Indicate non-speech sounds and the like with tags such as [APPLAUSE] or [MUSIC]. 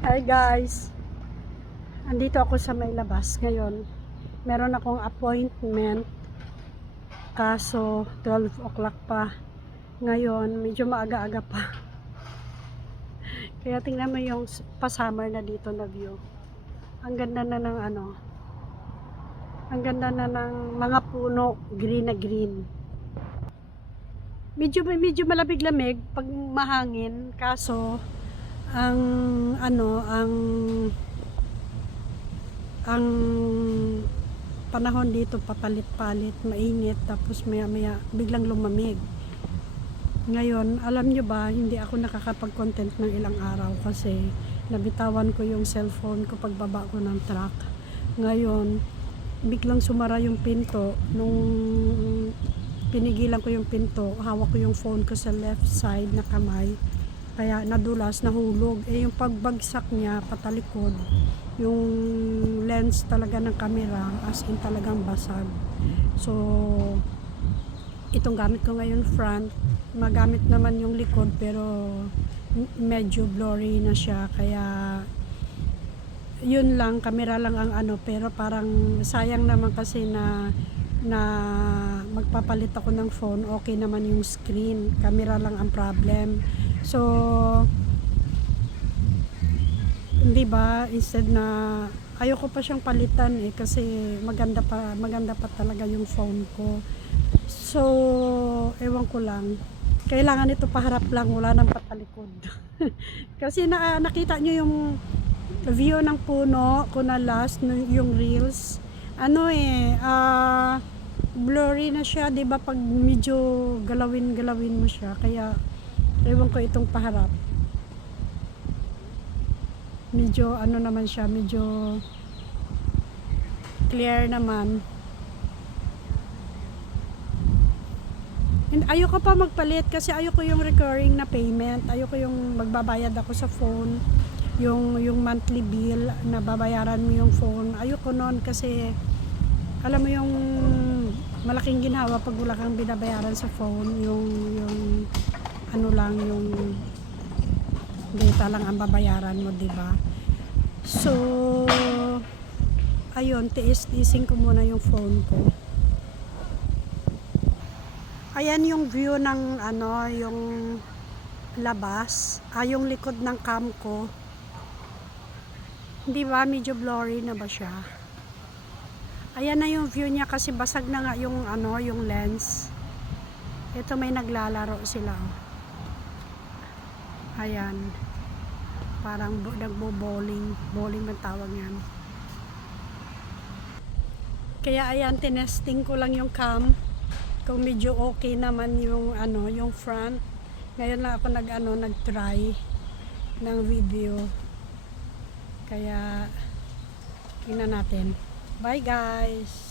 Hi guys! Andito ako sa may labas ngayon. Meron akong appointment. Kaso 12 o'clock pa. Ngayon, medyo maaga-aga pa. [LAUGHS] Kaya tingnan mo yung pa-summer na dito na view. Ang ganda na ng ano. Ang ganda na ng mga puno, green na green. Medyo medyo malabig-lamig pag mahangin, kaso ang ano ang ang panahon dito papalit-palit mainit tapos maya maya biglang lumamig. Ngayon alam nyo ba hindi ako nakakapag-content ng ilang araw kasi nabitawan ko yung cellphone ko pagbaba ko ng truck. Ngayon biglang sumara yung pinto. Nung pinigilan ko yung pinto hawak ko yung phone ko sa left side na kamay kaya nadulas, nahulog. Eh yung pagbagsak niya patalikod, yung lens talaga ng camera as in talagang basag. So itong gamit ko ngayon front, magamit naman yung likod pero medyo blurry na siya kaya yun lang, camera lang ang ano pero parang sayang naman kasi na na magpapalit ako ng phone, okay naman yung screen, camera lang ang problem. So, hindi ba instead na ayoko pa siyang palitan eh kasi maganda pa maganda pa talaga yung phone ko. So, ewan ko lang. Kailangan ito paharap lang, wala nang patalikod. [LAUGHS] kasi na, nakita nyo yung view ng puno ko na last, yung reels. Ano eh, ah, blurry na siya, 'di ba pag medyo galawin-galawin mo siya. Kaya ewan ko itong paharap. Medyo ano naman siya, medyo clear naman. And ayoko pa magpalit kasi ayoko yung recurring na payment. Ayoko yung magbabayad ako sa phone. Yung, yung monthly bill na babayaran mo yung phone. Ayoko nun kasi alam mo yung malaking ginhawa pag wala kang binabayaran sa phone. Yung ano lang, yung data lang ang babayaran mo, di ba? So, ayun, tiis-tiisin ko muna yung phone ko. Ayan yung view ng ano, yung labas, ah, yung likod ng cam ko. Hindi ba medyo blurry na ba siya? Ayan na yung view niya kasi basag na nga yung ano, yung lens. Ito may naglalaro sila. oh. Ayan. Parang bo- nagbo-bowling. Bowling ang tawag yan. Kaya ayan, tinesting ko lang yung cam. Kung medyo okay naman yung ano, yung front. Ngayon lang ako nag ano, nag-try ng video. Kaya tingnan natin. Bye guys.